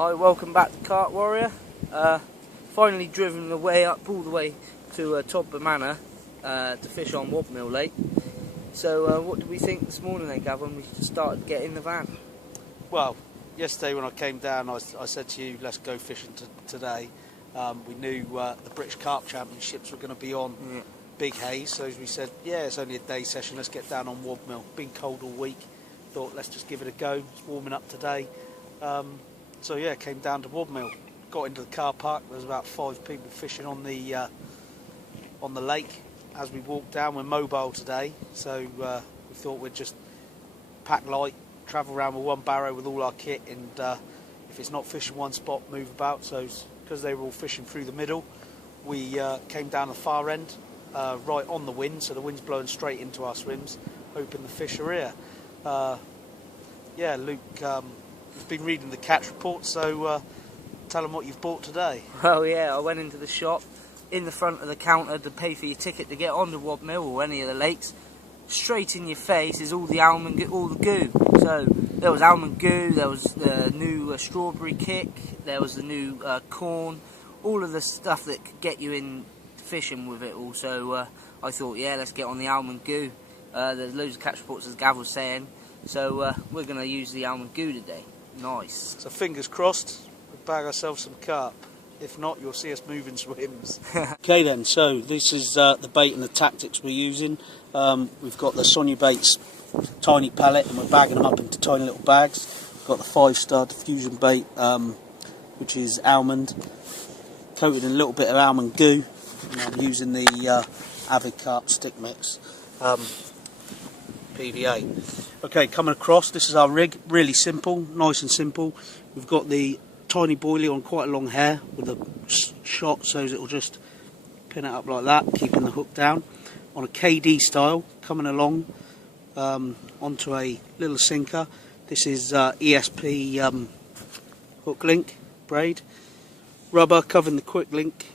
Hi, welcome back to Carp Warrior. Finally driven the way up all the way to Todber Manor to fish on Wadmill Lake. So what did we think this morning then, Gav, when we started getting in the van? Well, yesterday when I came down I said to you, let's go fishing today. We knew the British Carp Championships were going to be on Big Haze, so as we said, yeah, it's only a day session, let's get down on Wadmill. Been cold all week, thought let's just give it a go. It's warming up today. So yeah, came down to Wadmill, got into the car park. There was about 5 people fishing on the lake. As we walked down, we're mobile today, so we thought we'd just pack light, travel around with one barrow with all our kit, and if it's not fishing one spot, move about. So because they were all fishing through the middle, we came down the far end, right on the wind, so the wind's blowing straight into our swims, hoping the fish are here. Yeah, Luke, you've been reading the catch report, so tell them what you've bought today. Well, yeah, I went into the shop, in the front of the counter to pay for your ticket to get on to Wadmill or any of the lakes. Straight in your face is all the almond, all the goo. So there was almond goo, there was the new strawberry kick, there was the new corn, all of the stuff that could get you in fishing with it all. So I thought, yeah, let's get on the almond goo. There's loads of catch reports, as Gav was saying, so we're going to use the almond goo today. Nice. So fingers crossed, we'll bag ourselves some carp. If not, you'll see us moving swims. Okay then, so this is the bait and the tactics we're using. We've got the Sonia Baits tiny pellet, and we're bagging them up into tiny little bags. We've got the 5-star diffusion bait, which is almond, coated in a little bit of almond goo. And I'm using the Avid Carp stick mix, PVA. Okay, coming across, this is our rig, really simple, nice and simple. We've got the tiny boilie on quite a long hair with a shot, so it'll just pin it up like that, keeping the hook down. On a KD style, coming along onto a little sinker. This is ESP hook link braid, rubber covering the quick link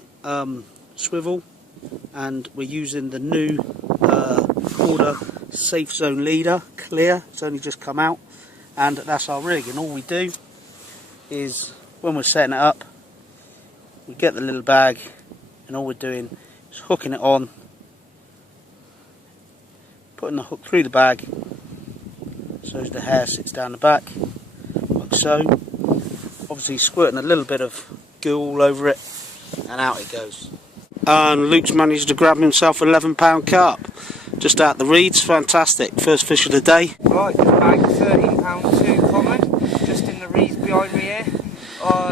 swivel, and we're using the new quarter safe zone leader, clear. It's only just come out, and that's our rig. And all we do is, when we're setting it up, we get the little bag, and all we're doing is hooking it on, putting the hook through the bag so as the hair sits down the back, like so. Obviously squirting a little bit of goo all over it, and out it goes. And Luke's managed to grab himself an 11-pound carp, just out the reeds. Fantastic, first fish of the day. Right, this bag £13.2 common, just in the reeds behind me here.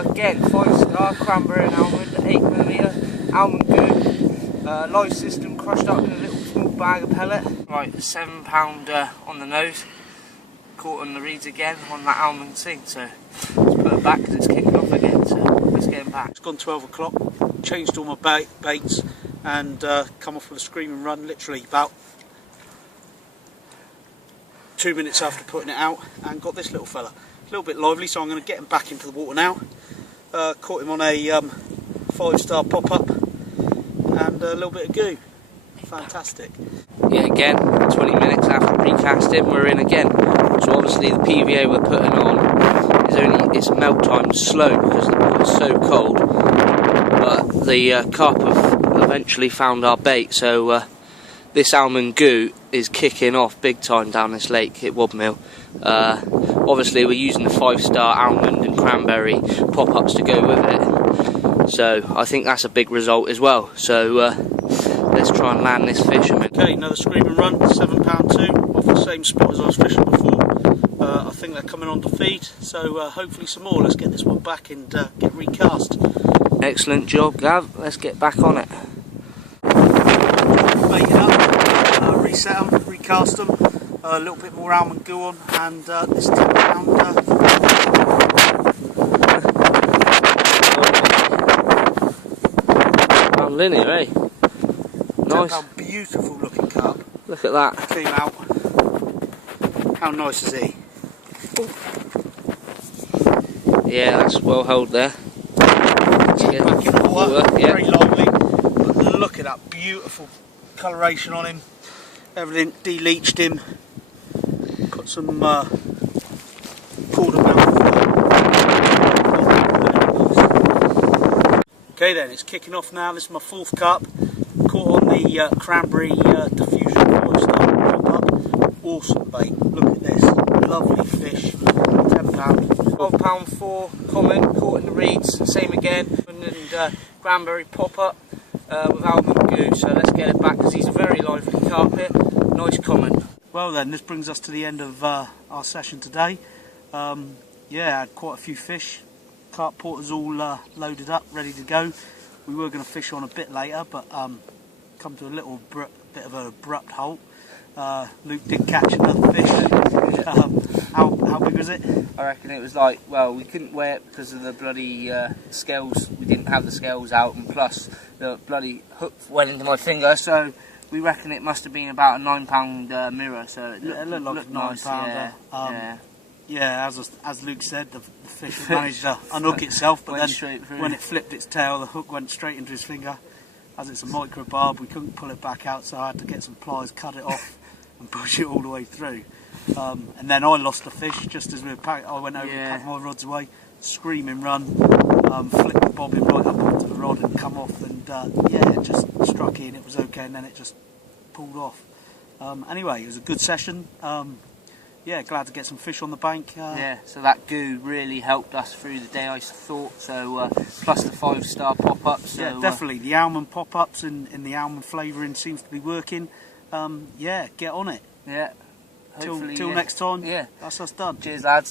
Again, 5-star cranberry and almond, 8mm almond goo, live system crushed up in a little small bag of pellet. Right, £7 on the nose, caught on the reeds again on that almond thing. So let's put it back because it's kicking off again. So let's get him back. It's gone 12 o'clock. Changed all my baits and come off with a screaming run. Literally about 2 minutes after putting it out, and got this little fella. A little bit lively, so I'm going to get him back into the water now. Caught him on a 5-star pop-up and a little bit of goo. Fantastic. Yeah, again, 20 minutes after recasting, we're in again. So obviously the PVA we're putting on is only, its melt time slow because the water's so cold. But the carp have eventually found our bait, so this almond goo is kicking off big time down this lake at Wadmill. Obviously we're using the 5-star almond and cranberry pop-ups to go with it, so I think that's a big result as well. So let's try and land this fish. Okay, another screaming run, £7.2 off the same spot as I was fishing before. I think they're coming on to feed, so hopefully some more. Let's get this one back and get recast. Excellent job, Gav. Let's get back on it. Bait it up, reset them, recast them, a little bit more almond goo on, and this £10. Linear, eh? Nice. £10, beautiful looking carp. Look at that. Came out. How nice is he? Ooh. Yeah, that's well held there. Yeah. Back in the water, yeah. Very lively. But look at that beautiful coloration on him. Everything, de-leached him. Put some quarter mouth Okay then, it's kicking off now. This is my 4th carp. Caught on the cranberry diffusion 5-star pop-up. Awesome bait. Look at this. Lovely fish. £10. £12.4 common, caught in the reeds. Same again. And cranberry pop-up with almond goo. So let's get it back because he's a very lively carp here. Nice common. Well then, this brings us to the end of our session today. Yeah, I had quite a few fish. Carp porters all loaded up, ready to go. We were going to fish on a bit later, but come to a little bit of an abrupt halt. Luke did catch another fish. How big was it? I reckon it was like, well, we couldn't weigh it because of the bloody scales. We didn't have the scales out, and plus the bloody hook went into my finger, so we reckon it must have been about a £9 mirror. So it looked like a nice, £9. Yeah. Yeah, as Luke said, the fish had managed to unhook itself, but then when it flipped its tail, the hook went straight into his finger. As it's a micro barb, we couldn't pull it back out, so I had to get some pliers, cut it off, and push it all the way through. And then I lost the fish just as we were packed. I went over and packed my rods away, screaming run, flipped the bobbin right up onto the rod and come off, and yeah, it just struck in. It was okay, and then it just pulled off. Anyway, it was a good session. Yeah, glad to get some fish on the bank. Yeah, so that goo really helped us through the day, I thought. So plus the 5-star pop-ups. So, yeah, definitely the almond pop-ups and the almond flavouring seems to be working. Yeah, get on it. Yeah. Till next time. Yeah. That's us done. Cheers, lads.